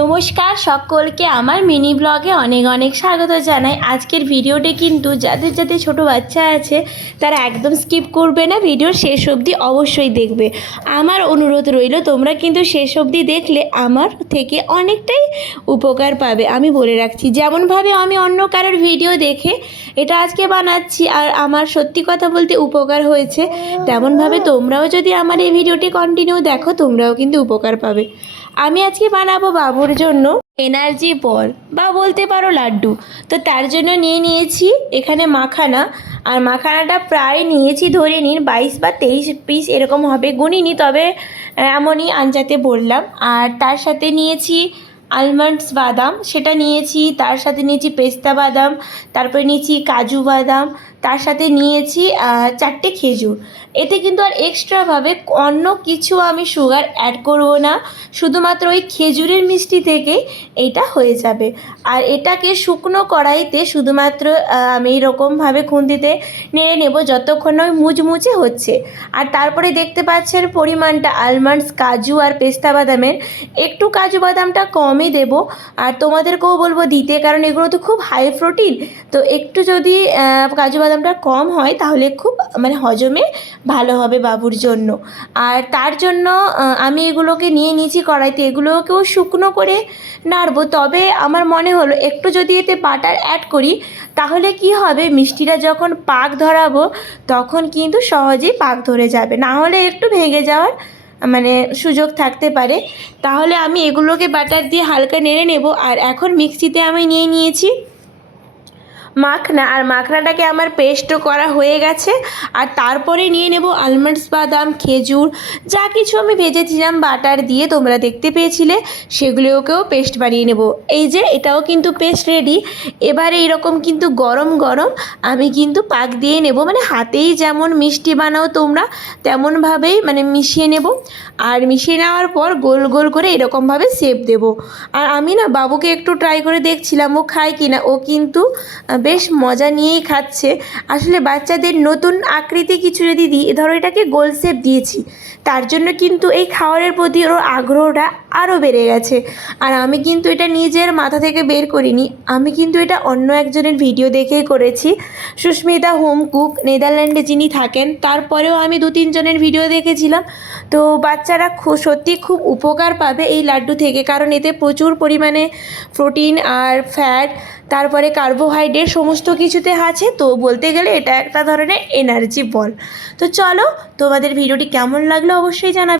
নমস্কার সকলকে আমার মিনি ব্লগে অনেক অনেক স্বাগত জানাই। আজকের ভিডিওটি কিন্তু যাদের যাদের ছোট বাচ্চা আছে তারা একদম স্কিপ করবে না, ভিডিওর শেষ অবধি অবশ্যই দেখবে। আমার অনুরোধ রইল তোমরা কিন্তু শেষ অবধি দেখলে আমার থেকে অনেকটাই উপকার পাবে। আমি বলে রাখছি, যেমনভাবে আমি অন্য কারোর ভিডিও দেখে এটা আজকে বানাচ্ছি আর আমার সত্যি কথা বলতে উপকার হয়েছে, তেমনভাবে তোমরাও যদি আমার এই ভিডিওটি কন্টিনিউ দেখো তোমরাও কিন্তু উপকার পাবে। আমি আজকে বানাবো বাবুর জন্য এনার্জি বল বা বলতে পারো লাড্ডু। তো তার জন্য নিয়েছি এখানে মাখানা, আর মাখানাটা প্রায় নিয়েছি ধরে নিন 22 বা 23 পিস এরকম হবে, গুনিনি, তবে এমনই আঞ্জাতে বললাম। আর তার সাথে নিয়েছি আলমন্ডস বাদাম, সেটা নিয়েছি। তার সাথে নিয়েছি পেস্তা বাদাম, তারপরে নিয়েছি কাজু বাদাম, তার সাথে নিয়েছি 4টে খেজুর। এতে কিন্তু আর এক্সট্রাভাবে অন্য কিছু আমি সুগার অ্যাড করব না, শুধুমাত্র ওই খেজুরের মিষ্টি থেকে এইটা হয়ে যাবে। আর এটাকে শুকনো কড়াইতে শুধুমাত্র আমি এরকমভাবে খুন্তিতে নেড়ে নেব যতক্ষণ ওই মুচমুচে হচ্ছে। আর তারপরে দেখতে পাচ্ছেন পরিমাণটা আলমন্ডস, কাজু আর পেস্তা বাদামের, একটু কাজু বাদামটা কমই দেব। আর তোমাদেরকেও বলবো দিতে, কারণ এগুলো তো খুব হাই প্রোটিন, তো একটু যদি কাজু বাদামটা কম হয় তাহলে খুব হজমে ভালো হবে বাবুর জন্য। আর তার জন্য আমি এগুলোকে নিয়ে নিয়েছি কড়াইতে, এগুলোকেও শুকনো করে নাড়বো। তবে আমার মনে হলো একটু যদি এতে বাটার অ্যাড করি তাহলে কি হবে, মিষ্টিটা যখন পাক ধরাবো তখন কিন্তু সহজেই পাক ধরে যাবে, না হলে একটু ভেঙে যাওয়ার সুযোগ থাকতে পারে। তাহলে আমি এগুলোকে বাটার দিয়ে হালকা নেড়ে নেব। আর এখন মিক্সিতে আমি নিয়ে নিয়েছি মাখনা, আর মাখনাটাকে আমার পেস্টও করা হয়ে গেছে। আর তারপরে নিয়ে নেব আলমন্ডস, বাদাম, খেজুর, যা কিছু আমি ভেজেছিলাম বাটার দিয়ে তোমরা দেখতে পেয়েছিলে, সেগুলোকেও পেস্ট বানিয়ে নেব। এই যে এটাও কিন্তু পেস্ট রেডি। এবারে এরকম কিন্তু গরম গরম আমি কিন্তু পাক দিয়ে নেব, হাতেই যেমন মিষ্টি বানাও তোমরা তেমনভাবেই মিশিয়ে নেব। আর মিশিয়ে নেওয়ার পর গোল গোল করে এরকমভাবে শেপ দেব। আর আমি না বাবুকে একটু ট্রাই করে দেখছিলাম ও খায় কি না, ও কিন্তু বেশ মজা নিয়েই খাচ্ছে। আসলে বাচ্চাদের নতুন আকৃতি কিছু যদি দিই, ধরো এটাকে গোল শেপ দিয়েছি, তার জন্য কিন্তু এই খাওয়ারের প্রতি ওর আগ্রহটা আরও বেড়ে গেছে। আর আমি কিন্তু এটা নিজের মাথা থেকে বের করিনি, আমি কিন্তু এটা অন্য একজনের ভিডিও দেখেই করেছি। সুস্মিতা হোম কুক, নেদারল্যান্ডে যিনি থাকেন, তারপরেও আমি 2-3 জনের ভিডিও দেখেছিলাম। তো বাচ্চারা সত্যি খুব উপকার পাবে এই লাড্ডু থেকে, কারণ এতে প্রচুর পরিমাণে প্রোটিন আর ফ্যাট, তারপরে কার্বোহাইড্রেট সমস্ত কিছুতে আছে। তো বলতে গেলে এটা একটা ধরনের এনার্জি বল। তো চলো, তোমাদের ভিডিওটি কেমন লাগলো অবশ্যই জানাবে।